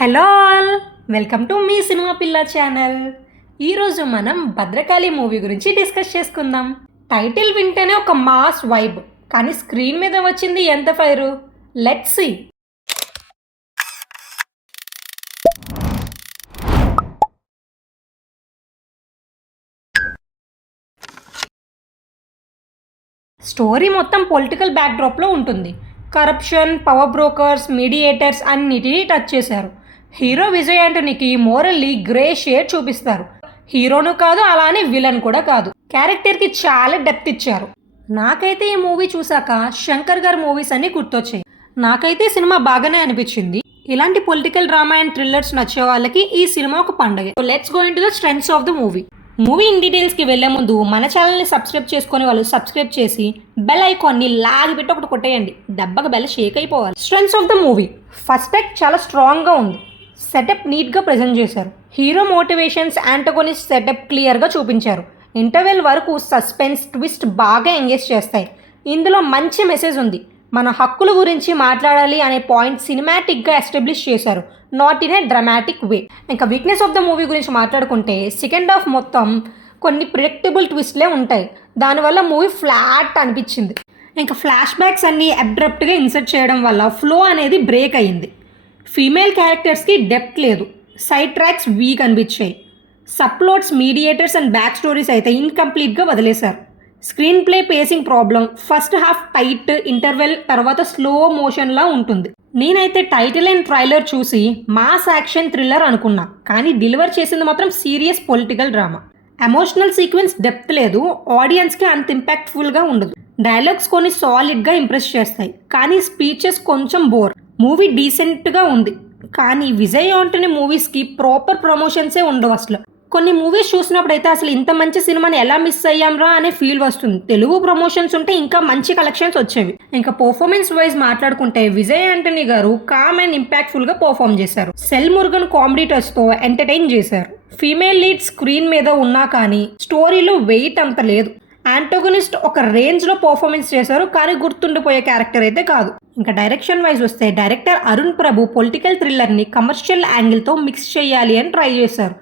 Hello all, welcome to మీ cinema పిల్ల channel. ఈరోజు మనం భద్రకాళి మూవీ గురించి డిస్కస్ చేసుకుందాం. టైటిల్ వింటేనే ఒక మాస్ వైబ్, కానీ స్క్రీన్ మీద వచ్చింది ఎంత ఫైరు. Let's see. స్టోరీ మొత్తం పొలిటికల్ బ్యాక్డ్రాప్లో ఉంటుంది. కరప్షన్, పవర్ బ్రోకర్స్, మీడియేటర్స్ అన్నిటినీ టచ్ చేశారు. హీరో విజయ్ యాంటనీకి మోరల్లీ గ్రే షేడ్ చూపిస్తారు. హీరోను కాదు, అలానే విలన్ కూడా కాదు. క్యారెక్టర్కి చాలా డెప్త్ ఇచ్చారు. నాకైతే ఈ మూవీ చూసాక శంకర్ గారి మూవీస్ అన్ని గుర్తొచ్చాయి. నాకైతే సినిమా బాగానే అనిపించింది. ఇలాంటి పొలిటికల్ డ్రామా అండ్ థ్రిల్లర్స్ నచ్చే వాళ్ళకి ఈ సినిమా ఒక పండుగ. Let's go into the strengths of the movie. Movie in డీటెయిల్స్కి వెళ్లే ముందు మన ఛానల్ని సబ్స్క్రైబ్ చేసుకునే వాళ్ళు సబ్స్క్రైబ్ చేసి బెల్ ఐకాన్ని లాగి పెట్టి ఒకటి కొట్టేయండి. దెబ్బగా బెల్ షేక్ అయిపోవాలి. Strengths of the movie. First act చాలా స్ట్రాంగ్గా ఉంది. సెటప్ నీట్గా ప్రజెంట్ చేశారు. హీరో మోటివేషన్స్, యాంటగోనిస్ట్ సెటప్ క్లియర్గా చూపించారు. ఇంటర్వెల్ వరకు సస్పెన్స్, ట్విస్ట్ బాగా ఎంగేజ్ చేస్తాయి. ఇందులో మంచి మెసేజ్ ఉంది. మన హక్కుల గురించి మాట్లాడాలి అనే పాయింట్ సినిమాటిక్గా ఎస్టాబ్లిష్ చేశారు, నాట్ ఇన్ ఏ డ్రామాటిక్ వే. ఇంకా వీక్నెస్ ఆఫ్ ద మూవీ గురించి మాట్లాడుకుంటే సెకండ్ హాఫ్ మొత్తం కొన్ని ప్రిడిక్టబుల్ ట్విస్ట్లే ఉంటాయి. దానివల్ల మూవీ ఫ్లాట్ అనిపించింది. ఇంకా ఫ్లాష్ బ్యాక్స్ అన్నీ అబ్రప్ట్గా ఇన్సర్ట్ చేయడం వల్ల ఫ్లో అనేది బ్రేక్ అయ్యింది. ఫీమేల్ క్యారెక్టర్స్కి డెప్త్ లేదు. సైడ్ ట్రాక్స్ వీక్ అనిపించాయి. సబ్ప్లాట్స్, మీడియేటర్స్ అండ్ బ్యాక్ స్టోరీస్ అయితే ఇన్కంప్లీట్గా వదిలేశారు. Screen play facing problem. First half tight, interval తర్వాత స్లో మోషన్లా ఉంటుంది. నేనైతే టైటిల్ అండ్ ట్రైలర్ చూసి మాస్ యాక్షన్ థ్రిల్లర్ అనుకున్నా, కానీ డెలివర్ చేసింది మాత్రం serious political drama. Emotional sequence depth లేదు. ఆడియన్స్కి అంత ఇంపాక్ట్ఫుల్గా ఉండదు. డైలాగ్స్ కొన్ని సాలిడ్గా ఇంప్రెస్ చేస్తాయి, కానీ స్పీచెస్ కొంచెం బోర్. మూవీ డీసెంట్గా ఉంది, కానీ విజయ్ యాంటనీ మూవీస్కి ప్రాపర్ ప్రమోషన్సే ఉండవు అసలు. కొన్ని మూవీస్ చూసినప్పుడు అయితే అసలు ఇంత మంచి సినిమాని ఎలా మిస్ అయ్యాంరా అనే ఫీల్ వస్తుంది. తెలుగు ప్రమోషన్స్ ఉంటే ఇంకా మంచి కలెక్షన్స్ వచ్చేవి. ఇంకా పర్ఫార్మెన్స్ వైజ్ మాట్లాడుకుంటే విజయ్ యాంటనీ గారు కామ్ అండ్ ఇంపాక్ట్ఫుల్గా పర్ఫామ్ చేశారు. సెల్ మురుగన్ కామెడీ టచ్తో ఎంటర్టైన్ చేశారు. ఫీమేల్ లీడ్ స్క్రీన్ మీద ఉన్నా కానీ స్టోరీలో వెయిట్ అంత లేదు. యాంటోగనిస్ట్ ఒక రేంజ్లో పర్ఫార్మెన్స్ చేశారు, కానీ గుర్తుండిపోయే క్యారెక్టర్ అయితే కాదు. ఇంకా డైరెక్షన్ వైజ్ వస్తే director Arun Prabhu political థ్రిల్లర్ని commercial యాంగిల్తో mix చేయాలి అని ట్రై చేశారు.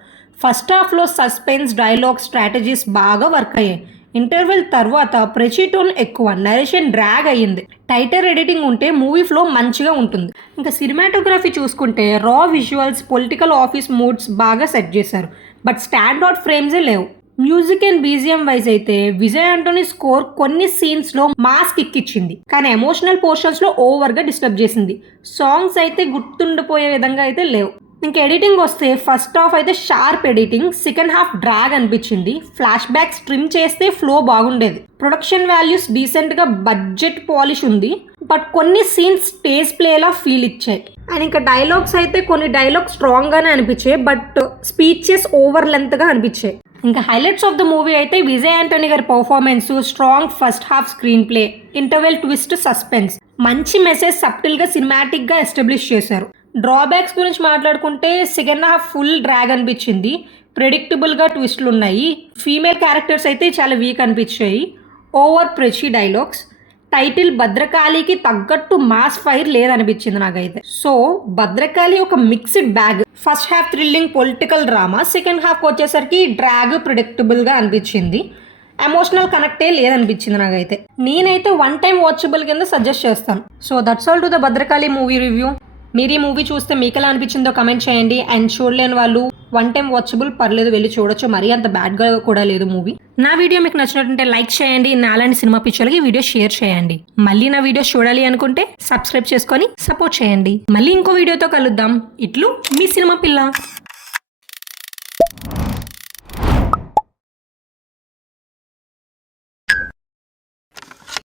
ఫస్ట్ హాఫ్లో సస్పెన్స్, డైలాగ్, స్ట్రాటజీస్ బాగా వర్క్ అయ్యాయి. ఇంటర్వెల్ తర్వాత ప్రెచిటోన్ ఎక్కువ, నరేషన్ డ్రాగ్ అయ్యింది. టైటర్ ఎడిటింగ్ ఉంటే మూవీ ఫ్లో మంచిగా ఉంటుంది. ఇంకా సినిమాటోగ్రఫీ చూసుకుంటే రా విజువల్స్, పొలిటికల్ ఆఫీస్ మూడ్స్ బాగా సెట్ చేశారు, బట్ స్టాండ్ అవుట్ ఫ్రేమ్సే లేవు. మ్యూజిక్ అండ్ బీజిఎం వైజ్ అయితే విజయ్ యాంటనీ స్కోర్ కొన్ని సీన్స్లో మాస్ కిక్ ఇచ్చింది, కానీ ఎమోషనల్ పోర్షన్స్లో ఓవర్గా డిస్టర్బ్ చేసింది. సాంగ్స్ అయితే గుర్తుండిపోయే విధంగా అయితే లేవు. ఇంకా ఎడిటింగ్ వస్తే ఫస్ట్ హాఫ్ అయితే sharp editing, second half drag అనిపించింది. ఫ్లాష్ బ్యాక్స్ ట్రిమ్ చేస్తే ఫ్లో బాగుండేది. ప్రొడక్షన్ వాల్యూస్ డీసెంట్గా, బడ్జెట్ పాలిష్ ఉంది, బట్ కొన్ని సీన్స్ స్టేజ్ ప్లేలా ఫీల్ ఇచ్చాయి. అండ్ ఇంకా డైలాగ్స్ అయితే కొన్ని డైలాగ్స్ స్ట్రాంగ్గానే అనిపించాయి, బట్ స్పీచెస్ ఓవర్ లెంత్గా అనిపించాయి. ఇంకా హైలైట్స్ ఆఫ్ ద మూవీ అయితే విజయ్ యాంటనీ గారి performance, strong first half screen play, interval twist, suspense, మంచి మెసేజ్ సబ్టిల్గా సినిమాటిక్గా ఎస్టాబ్లిష్ చేశారు. డ్రాబ్యాక్స్ గురించి మాట్లాడుకుంటే సెకండ్ హాఫ్ ఫుల్ డ్రాగ్ అనిపించింది. ప్రెడిక్టబుల్గా ట్విస్ట్లు ఉన్నాయి. ఫీమేల్ క్యారెక్టర్స్ అయితే చాలా వీక్ అనిపించాయి. Over preachy dialogues. టైటిల్ భద్రకాళికి తగ్గట్టు మాస్ ఫైర్ లేదనిపించింది నాకైతే. సో భద్రకాళి ఒక mixed bag. First half thrilling political drama, second half వచ్చేసరికి డ్రాగ్, ప్రిడిక్టబుల్గా అనిపించింది. ఎమోషనల్ కనెక్టే లేదనిపించింది నాకైతే. నేనైతే వన్ టైం వాచబుల్ కింద సజెస్ట్ చేస్తాను. So that's all to the Bhadrakali movie review. మీరు ఈ మూవీ చూస్తే మీకు ఎలా అనిపించిందో కమెంట్ చేయండి. అండ్ చూడలేని వాళ్ళు వన్ టైం వాచబుల్, పర్లేదు, వెళ్ళి చూడొచ్చు. మరీ అంత బ్యాడ్గా కూడా లేదు మూవీ. నా వీడియో మీకు నచ్చినట్టుంటే లైక్ చేయండి. నాలాంటి సినిమా పిక్చర్లకి వీడియో షేర్ చేయండి. మళ్ళీ నా వీడియోస్ చూడాలి అనుకుంటే సబ్స్క్రైబ్ చేసుకొని సపోర్ట్ చేయండి. మళ్ళీ ఇంకో వీడియోతో కలుద్దాం. ఇట్లు మీ సినిమా పిల్ల.